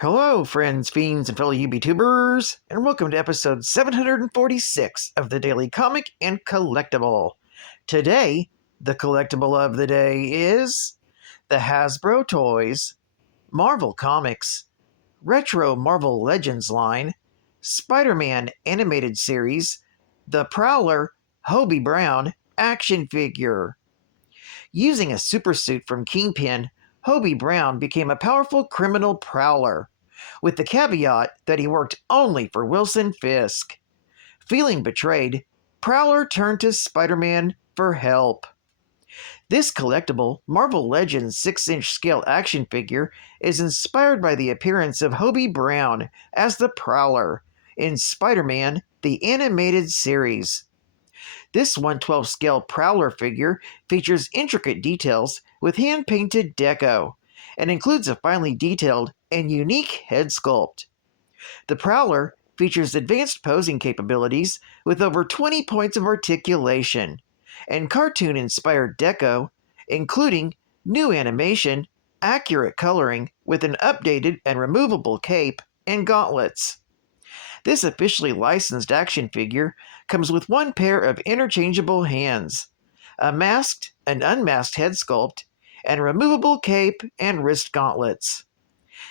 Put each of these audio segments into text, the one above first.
Hello, friends, fiends, and fellow UBTubers, and welcome to episode 746 of the Daily Comic and Collectible. Today, the collectible of the day is the Hasbro Toys, Marvel Comics, Retro Marvel Legends line, Spider-Man Animated Series, the Prowler Hobie Brown action figure. Using a supersuit from Kingpin, Hobie Brown became a powerful criminal prowler, with the caveat that he worked only for Wilson Fisk. Feeling betrayed, Prowler turned to Spider-Man for help. This collectible Marvel Legends 6-inch scale action figure is inspired by the appearance of Hobie Brown as the Prowler in Spider-Man the Animated Series. This 1/12 scale Prowler figure features intricate details with hand-painted deco, and includes a finely detailed and unique head sculpt. The Prowler features advanced posing capabilities with over 20 points of articulation, and cartoon-inspired deco, including new animation, accurate coloring with an updated and removable cape, and gauntlets. This officially licensed action figure comes with one pair of interchangeable hands, a masked and unmasked head sculpt, and removable cape and wrist gauntlets.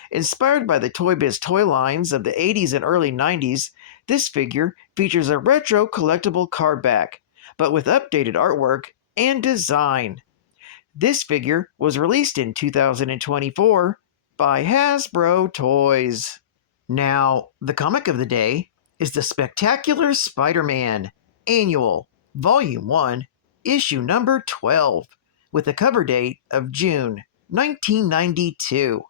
Inspired by the Toy Biz toy lines of the 80s and early 90s, this figure features a retro collectible card back, but with updated artwork and design. This figure was released in 2024 by Hasbro Toys. Now, the comic of the day is the Spectacular Spider-Man Annual, Volume 1, Issue number 12, with a cover date of June 1992.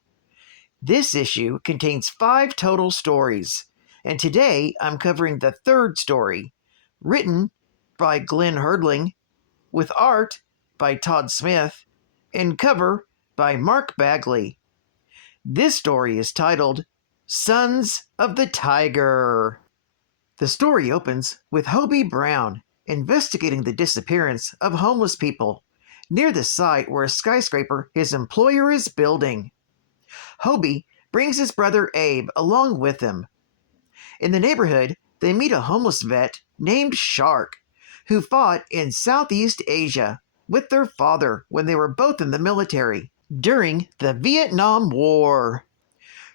This issue contains 5 total stories, and today I'm covering the third story, written by Glenn Herdling, with art by Todd Smith, and cover by Mark Bagley. This story is titled Sons of the Tiger. The story opens with Hobie Brown investigating the disappearance of homeless people near the site where a skyscraper his employer is building. Hobie brings his brother Abe along with him. In the neighborhood, they meet a homeless vet named Shark, who fought in Southeast Asia with their father when they were both in the military during the Vietnam War.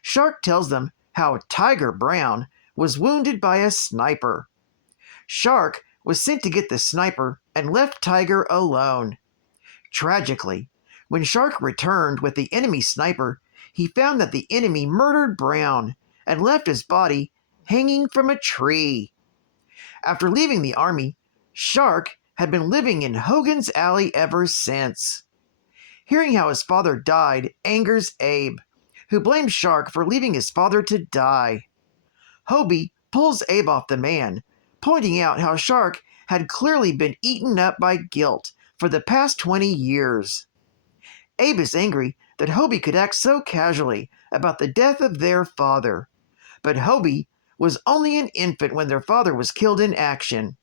Shark tells them how Tiger Brown was wounded by a sniper. Shark was sent to get the sniper and left Tiger alone. Tragically, when Shark returned with the enemy sniper, he found that the enemy murdered Brown and left his body hanging from a tree. After leaving the army, Shark had been living in Hogan's Alley ever since. Hearing how his father died angers Abe, who blames Shark for leaving his father to die. Hobie pulls Abe off the man, pointing out how Shark had clearly been eaten up by guilt for the past 20 years. Abe is angry that Hobie could act so casually about the death of their father, but Hobie was only an infant when their father was killed in action.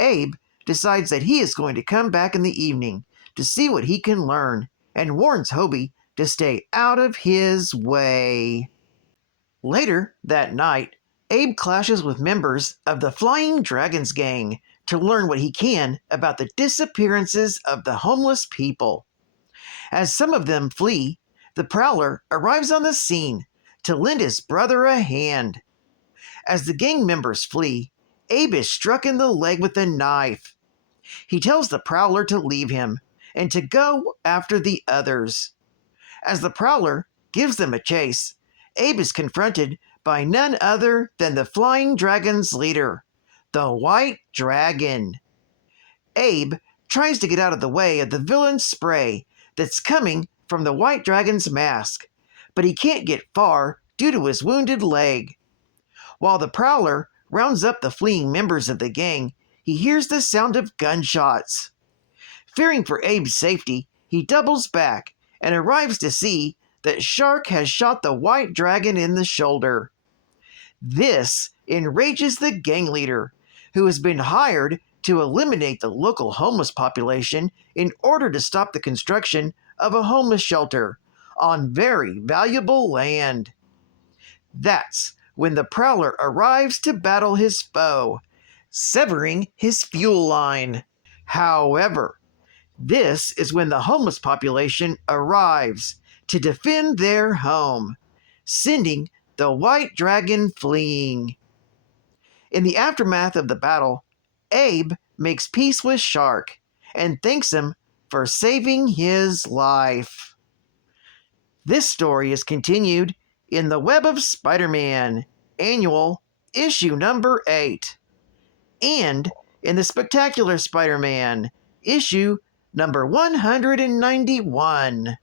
Abe decides that he is going to come back in the evening to see what he can learn, and warns Hobie to stay out of his way. Later that night, Abe clashes with members of the Flying Dragons gang to learn what he can about the disappearances of the homeless people. As some of them flee, the Prowler arrives on the scene to lend his brother a hand. As the gang members flee, Abe is struck in the leg with a knife. He tells the Prowler to leave him and to go after the others. As the Prowler gives them a chase, Abe is confronted by none other than the Flying Dragon's leader, the White Dragon. Abe tries to get out of the way of the villain's spray that's coming from the White Dragon's mask, but he can't get far due to his wounded leg. While the Prowler rounds up the fleeing members of the gang, he hears the sound of gunshots. Fearing for Abe's safety, he doubles back and arrives to see that Shark has shot the White Dragon in the shoulder. This enrages the gang leader, who has been hired to eliminate the local homeless population in order to stop the construction of a homeless shelter on very valuable land. That's when the Prowler arrives to battle his foe, severing his fuel line. However, this is when the homeless population arrives to defend their home, sending the White Dragon fleeing. In the aftermath of the battle, Abe makes peace with Shark and thanks him for saving his life. This story is continued in The Web of Spider-Man, Annual, Issue number 8, and in The Spectacular Spider-Man, Issue number 191.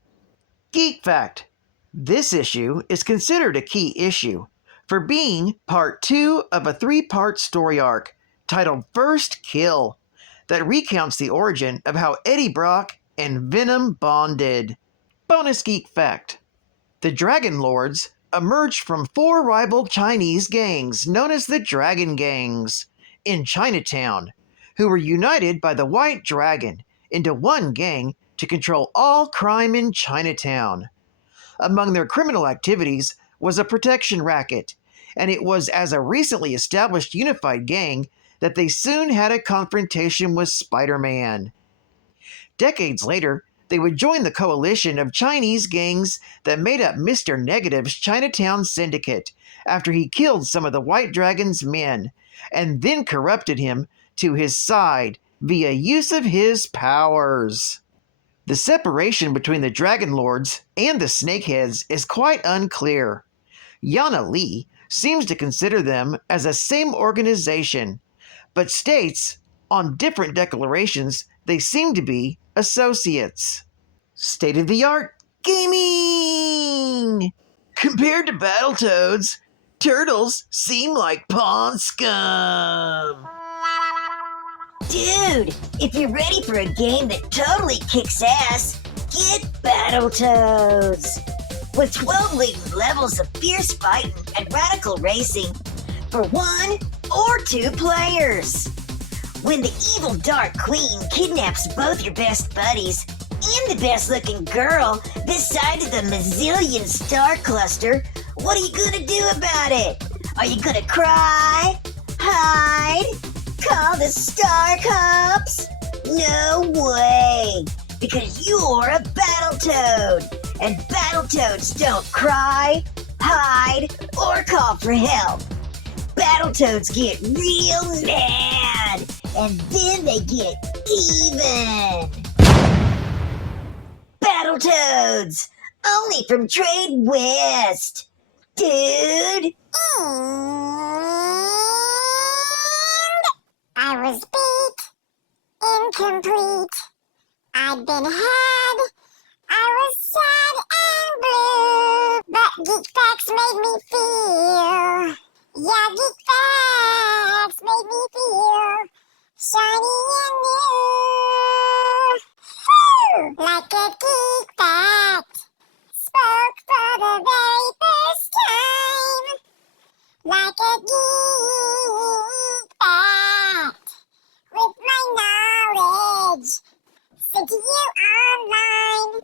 Geek Fact: this issue is considered a key issue for being part 2 of a 3-part story arc titled First Kill that recounts the origin of how Eddie Brock and Venom bonded. Bonus Geek Fact: the Dragon Lords emerged from 4 rival Chinese gangs known as the Dragon Gangs in Chinatown, who were united by the White Dragon into one gang to control all crime in Chinatown. Among their criminal activities was a protection racket, and it was as a recently established unified gang that they soon had a confrontation with Spider-Man. Decades later, they would join the coalition of Chinese gangs that made up Mr. Negative's Chinatown Syndicate after he killed some of the White Dragon's men, and then corrupted him to his side via use of his powers. The separation between the Dragon Lords and the Snakeheads is quite unclear. Yana Lee seems to consider them as a same organization, but states on different declarations they seem to be associates. State-of-the-art gaming! Compared to Battletoads, turtles seem like pond scum. Dude, if you're ready for a game that totally kicks ass, get Battletoads! With 12 latent levels of fierce fighting and radical racing for 1 or 2 players. When the evil Dark Queen kidnaps both your best buddies and the best looking girl this side of the Mazillion star cluster, what are you gonna do about it? Are you gonna cry? Hide? Call the Star Cops? No way! Because you're a Battletoad, and Battletoads don't cry, hide, or call for help. Battletoads get real mad, and then they get even. Battletoads! Only from Trade West! Dude! I was beat, incomplete. I'd been had, I was sad and blue. But Geek Facts made me feel, yeah, Geek Facts made me feel shiny and new. Whew! Like a Geek Fact, spoke for the very first time. Like a Geek Fact, with my knowledge, sent to you online. Woo!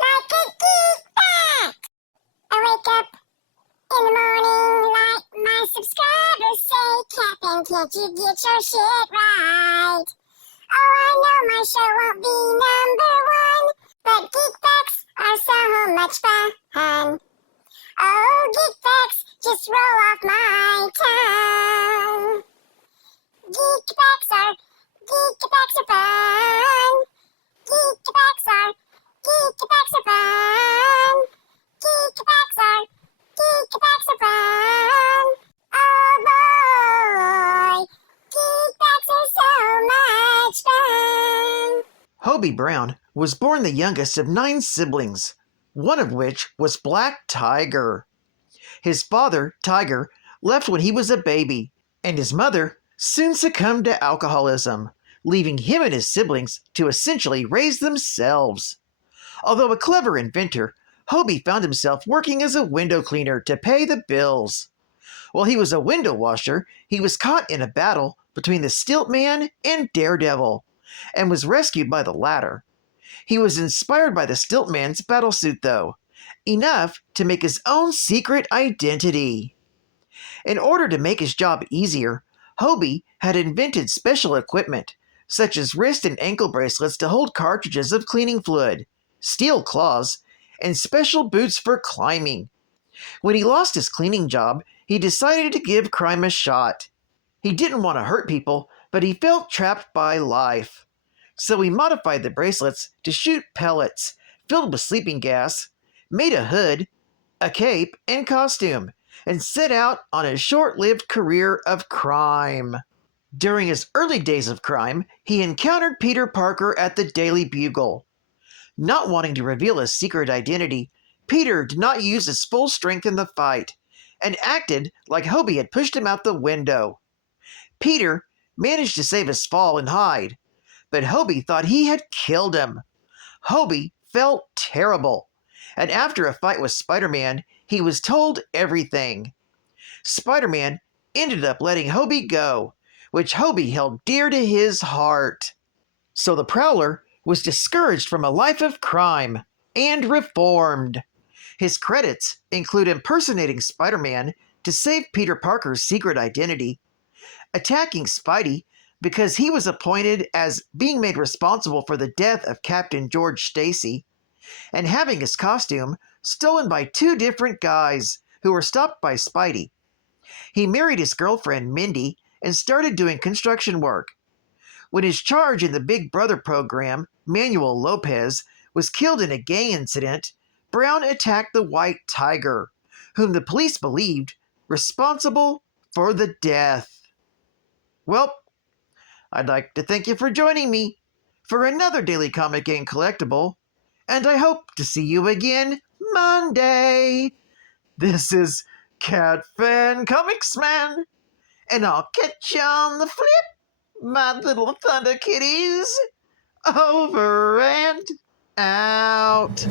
Like a Geek Fact. I wake up in the morning like my subscribers say, Captain, can't you get your shit right? Oh, I know my show won't be number 1, but Geek Facts are so much fun. Oh, Geek Facts just roll off my tongue. Geek Facts are fun. Geek Facts are fun. Geek Facts are fun. Oh boy, Geek Facts are so much fun. Hobie Brown was born the youngest of 9 siblings, one of which was Black Tiger. His father, Tiger, left when he was a baby, and his mother soon succumbed to alcoholism, leaving him and his siblings to essentially raise themselves. Although a clever inventor, Hobie found himself working as a window cleaner to pay the bills. While he was a window washer, he was caught in a battle between the Stiltman and Daredevil, and was rescued by the latter. He was inspired by the Stiltman's battlesuit, though, enough to make his own secret identity. In order to make his job easier, Hobie had invented special equipment, such as wrist and ankle bracelets to hold cartridges of cleaning fluid, steel claws, and special boots for climbing. When he lost his cleaning job, he decided to give crime a shot. He didn't want to hurt people, but he felt trapped by life. So he modified the bracelets to shoot pellets filled with sleeping gas, made a hood, a cape, and costume, and set out on a short-lived career of crime. During his early days of crime, he encountered Peter Parker at the Daily Bugle. Not wanting to reveal his secret identity, Peter did not use his full strength in the fight, and acted like Hobie had pushed him out the window. Peter managed to save his fall and hide, but Hobie thought he had killed him. Hobie felt terrible, and after a fight with Spiderman, he was told everything. Spiderman ended up letting Hobie go, which Hobie held dear to his heart. So the Prowler was discouraged from a life of crime and reformed. His credits include impersonating Spider-Man to save Peter Parker's secret identity, attacking Spidey because he was appointed as being made responsible for the death of Captain George Stacy, and having his costume stolen by two different guys who were stopped by Spidey. He married his girlfriend Mindy and started doing construction work. When his charge in the Big Brother program, Manuel Lopez, was killed in a gang incident, Brown attacked the White Tiger, whom the police believed responsible for the death. Well, I'd like to thank you for joining me for another Daily Comic and Collectible, and I hope to see you again Monday. This is Cat Fan Comics Man, and I'll catch you on the flip, my little Thunder Kitties. Over and out.